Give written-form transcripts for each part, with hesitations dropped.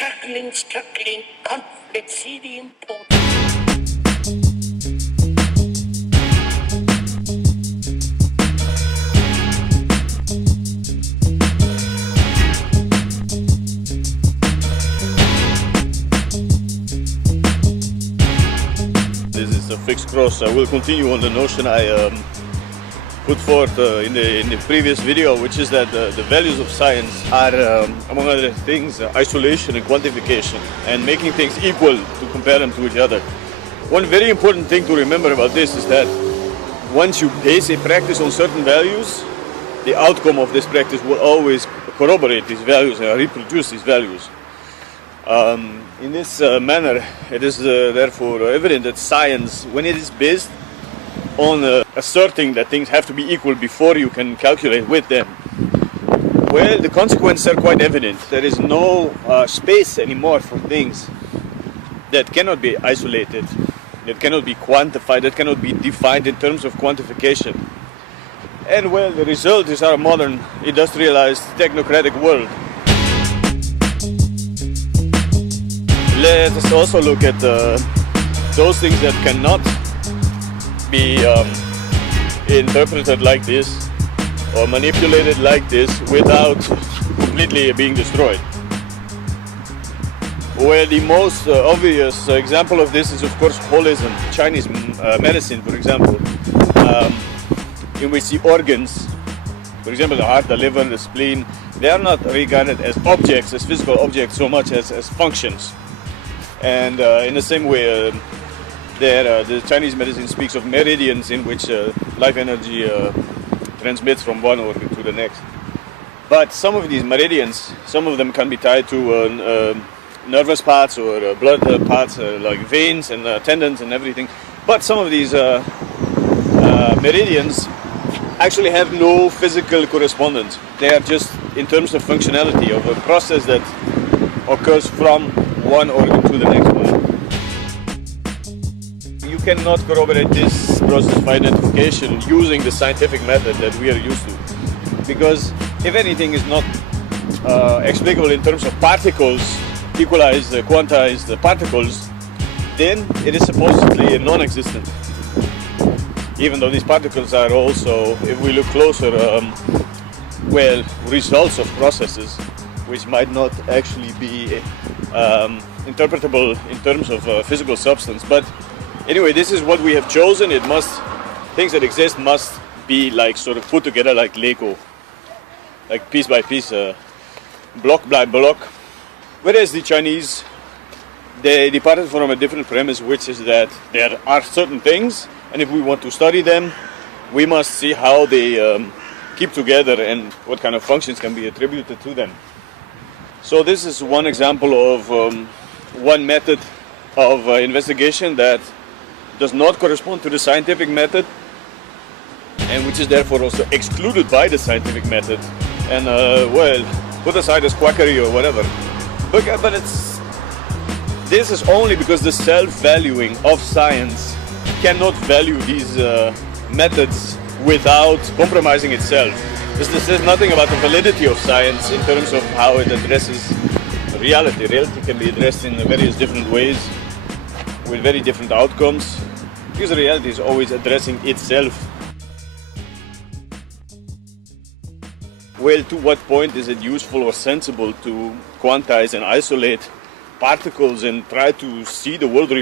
struggling, conflict, see the importance. This is a fixed cross. I will continue on the notion I put forth in the previous video, which is that the values of science are, among other things, isolation and quantification, and making things equal to compare them to each other. One very important thing to remember about this is that once you base a practice on certain values, the outcome of this practice will always corroborate these values and reproduce these values. In this manner, it is therefore evident that science, when it is based on asserting that things have to be equal before you can calculate with them, well, the consequences are quite evident. There is no space anymore for things that cannot be isolated, that cannot be quantified, that cannot be defined in terms of quantification. And well, the result is our modern industrialized technocratic world. Let us also look at those things that cannot be interpreted like this or manipulated like this without completely being destroyed. Well, the most obvious example of this is, of course, holism, Chinese medicine, for example, in which the organs, for example, the heart, the liver, the spleen, they are not regarded as objects, as physical objects, so much as functions. And in the same way, the Chinese medicine speaks of meridians in which life energy transmits from one organ to the next. But some of these meridians, some of them can be tied to nervous parts or blood parts like veins and tendons and everything. But some of these meridians actually have no physical correspondence. They are just in terms of functionality of a process that occurs from one organ to the next one. You cannot corroborate this process of identification using the scientific method that we are used to, because if anything is not explicable in terms of particles, equalized, quantized particles, then it is supposedly non-existent. Even though these particles are also, if we look closer, well, results of processes which might not actually be interpretable in terms of physical substance. But anyway, this is what we have chosen. It must, things that exist must be like sort of put together like Lego, like piece by piece, block by block. Whereas the Chinese, they departed from a different premise, which is that there are certain things, and if we want to study them, we must see how they keep together and what kind of functions can be attributed to them. So this is one example of one method of investigation that does not correspond to the scientific method, and which is therefore also excluded by the scientific method, and well, put aside as quackery or whatever. But this is only because the self-valuing of science cannot value these methods without compromising itself. This says nothing about the validity of science in terms of how it addresses reality. Reality can be addressed in various different ways with very different outcomes, because reality is always addressing itself. Well, to what point is it useful or sensible to quantize and isolate particles and try to see the world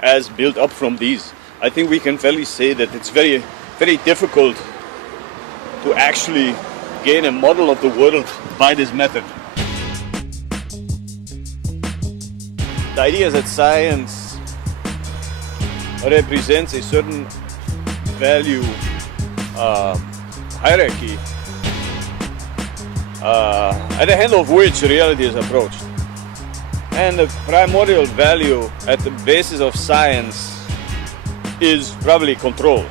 as built up from these? I think we can fairly say that it's very, very difficult to actually gain a model of the world by this method. The idea is that science represents a certain value hierarchy at the handle of which reality is approached. And the primordial value at the basis of science is probably control.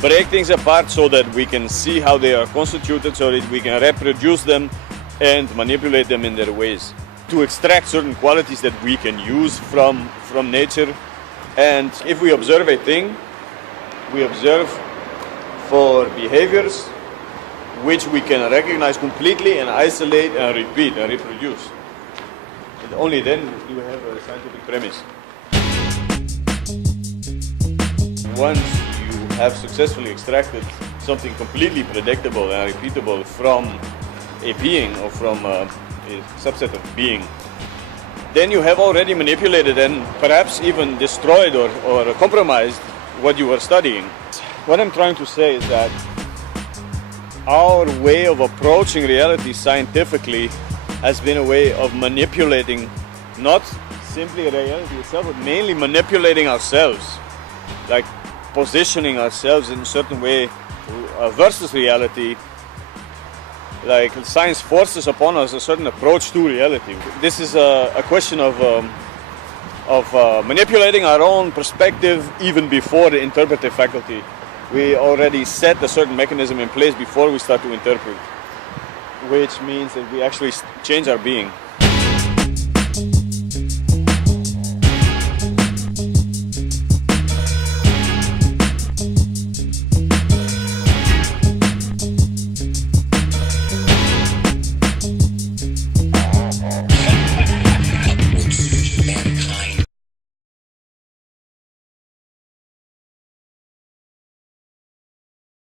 Break things apart so that we can see how they are constituted, so that we can reproduce them and manipulate them in their ways. To extract certain qualities that we can use from nature. And if we observe a thing, we observe for behaviors which we can recognize completely and isolate and repeat and reproduce. And only then do you have a scientific premise. Once you have successfully extracted something completely predictable and repeatable from a being or from a subset of being, then you have already manipulated and perhaps even destroyed or compromised what you were studying. What I'm trying to say is that our way of approaching reality scientifically has been a way of manipulating not simply reality itself, but mainly manipulating ourselves, like positioning ourselves in a certain way versus reality. Like science forces upon us a certain approach to reality. This is a question of manipulating our own perspective even before the interpretive faculty. We already set a certain mechanism in place before we start to interpret, which means that we actually change our being.